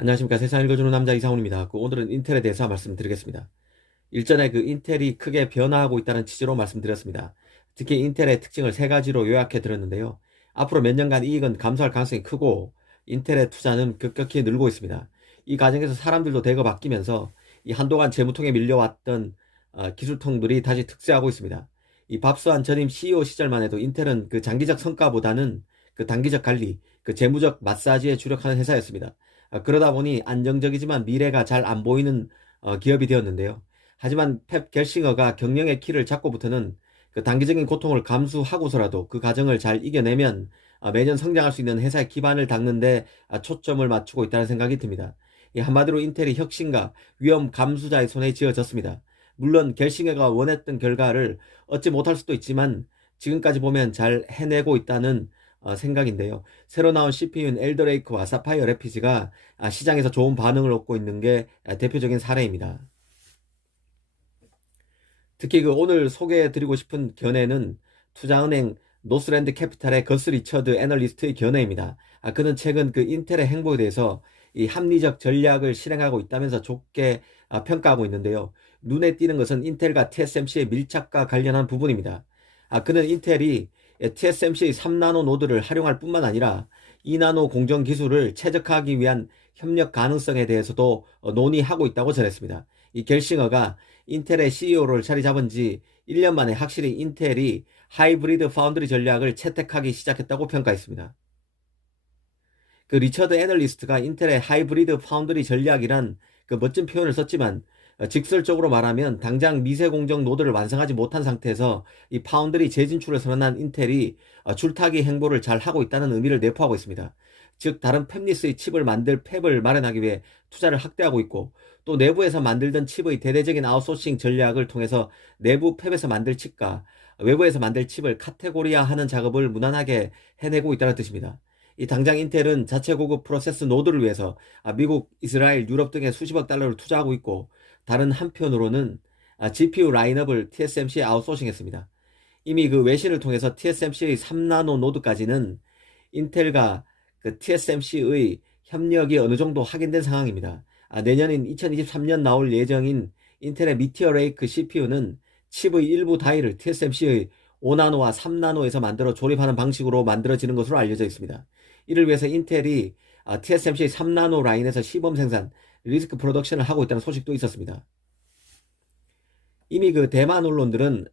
안녕하십니까. 세상 읽어주는 남자 이상훈입니다. 오늘은 인텔에 대해서 말씀드리겠습니다. 일전에 인텔이 크게 변화하고 있다는 취지로 말씀드렸습니다. 특히 인텔의 특징을 세 가지로 요약해 드렸는데요. 앞으로 몇 년간 이익은 감소할 가능성이 크고 인텔의 투자는 급격히 늘고 있습니다. 이 과정에서 사람들도 대거 바뀌면서 이 한동안 재무통에 밀려왔던 기술통들이 다시 특세하고 있습니다. 이 밥수한 전임 CEO 시절만 해도 인텔은 장기적 성과보다는 단기적 관리, 재무적 마사지에 주력하는 회사였습니다. 그러다 보니 안정적이지만 미래가 잘 안 보이는 기업이 되었는데요. 하지만 펩 겔싱어가 경영의 키를 잡고부터는 단기적인 고통을 감수하고서라도 그 과정을 잘 이겨내면 매년 성장할 수 있는 회사의 기반을 닦는데 초점을 맞추고 있다는 생각이 듭니다. 한마디로 인텔이 혁신가 위험 감수자의 손에 쥐어졌습니다. 물론 겔싱어가 원했던 결과를 얻지 못할 수도 있지만 지금까지 보면 잘 해내고 있다는 생각인데요. 새로 나온 CPU인 엘더레이크와 사파이어 레피즈가 시장에서 좋은 반응을 얻고 있는 게 대표적인 사례입니다. 특히 오늘 소개해드리고 싶은 견해는 투자은행 노스랜드 캐피탈의 거스 리처드 애널리스트의 견해입니다. 그는 최근 인텔의 행보에 대해서 이 합리적 전략을 실행하고 있다면서 좋게 평가하고 있는데요. 눈에 띄는 것은 인텔과 TSMC의 밀착과 관련한 부분입니다. 그는 인텔이 TSMC의 3나노 노드를 활용할 뿐만 아니라 2나노 공정 기술을 최적화하기 위한 협력 가능성에 대해서도 논의하고 있다고 전했습니다. 이 겔싱어가 인텔의 CEO를 자리 잡은 지 1년 만에 확실히 인텔이 하이브리드 파운드리 전략을 채택하기 시작했다고 평가했습니다. 리처드 애널리스트가 인텔의 하이브리드 파운드리 전략이란 멋진 표현을 썼지만 직설적으로 말하면 당장 미세 공정 노드를 완성하지 못한 상태에서 이 파운드리 재진출을 선언한 인텔이 줄타기 행보를 잘 하고 있다는 의미를 내포하고 있습니다. 즉 다른 팹리스의 칩을 만들 팹을 마련하기 위해 투자를 확대하고 있고 또 내부에서 만들던 칩의 대대적인 아웃소싱 전략을 통해서 내부 팹에서 만들 칩과 외부에서 만들 칩을 카테고리화하는 작업을 무난하게 해내고 있다는 뜻입니다. 이 당장 인텔은 자체 고급 프로세스 노드를 위해서 미국, 이스라엘, 유럽 등에 수십억 달러를 투자하고 있고 다른 한편으로는 GPU 라인업을 TSMC에 아웃소싱했습니다. 이미 외신을 통해서 TSMC의 3나노 노드까지는 인텔과 TSMC의 협력이 어느 정도 확인된 상황입니다. 내년인 2023년 나올 예정인 인텔의 미티어 레이크 CPU는 칩의 일부 다이를 TSMC의 5나노와 3나노에서 만들어 조립하는 방식으로 만들어지는 것으로 알려져 있습니다. 이를 위해서 인텔이 TSMC의 3나노 라인에서 시범 생산, 리스크 프로덕션을 하고 있다는 소식도 있었습니다. 이미 대만 언론들은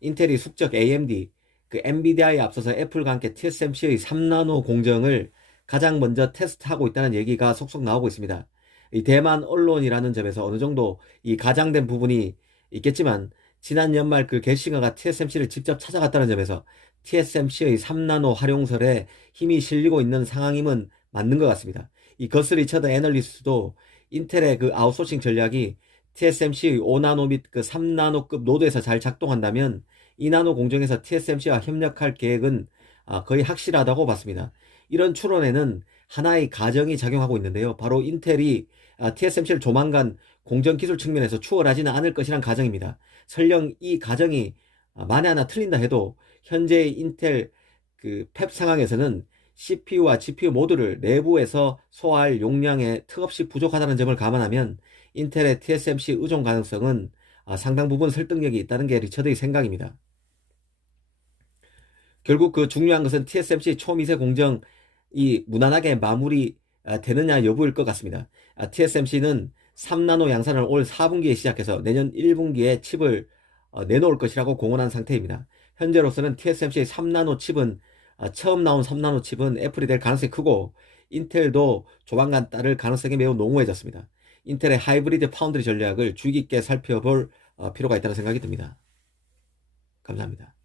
인텔이 숙적 AMD, 엔비디아에 앞서서 애플과 함께 TSMC의 3나노 공정을 가장 먼저 테스트하고 있다는 얘기가 속속 나오고 있습니다. 이 대만 언론이라는 점에서 어느 정도 이 가장된 부분이 있겠지만 지난 연말 겔싱어가 TSMC를 직접 찾아갔다는 점에서 TSMC의 3나노 활용설에 힘이 실리고 있는 상황임은 맞는 것 같습니다. 이 거스 리처드 애널리스트도 인텔의 아웃소싱 전략이 TSMC의 5나노 및 3나노급 노드에서 잘 작동한다면 2나노 공정에서 TSMC와 협력할 계획은 거의 확실하다고 봤습니다. 이런 추론에는 하나의 가정이 작용하고 있는데요. 바로 인텔이 TSMC를 조만간 공정기술 측면에서 추월하지는 않을 것이란 가정입니다. 설령 이 가정이 만에 하나 틀린다 해도 현재의 인텔 펩 상황에서는 CPU와 GPU 모두를 내부에서 소화할 용량에 턱없이 부족하다는 점을 감안하면 인텔의 TSMC 의존 가능성은 상당 부분 설득력이 있다는 게 리처드의 생각입니다. 결국 중요한 것은 TSMC 초미세 공정이 무난하게 마무리 되느냐 여부일 것 같습니다. TSMC는 3나노 양산을 올 4분기에 시작해서 내년 1분기에 칩을 내놓을 것이라고 공언한 상태입니다. 현재로서는 TSMC의 3나노 칩은 처음 나온 3나노 칩은 애플이 될 가능성이 크고 인텔도 조만간 따를 가능성이 매우 농후해졌습니다. 인텔의 하이브리드 파운드리 전략을 주의 깊게 살펴볼 필요가 있다는 생각이 듭니다. 감사합니다.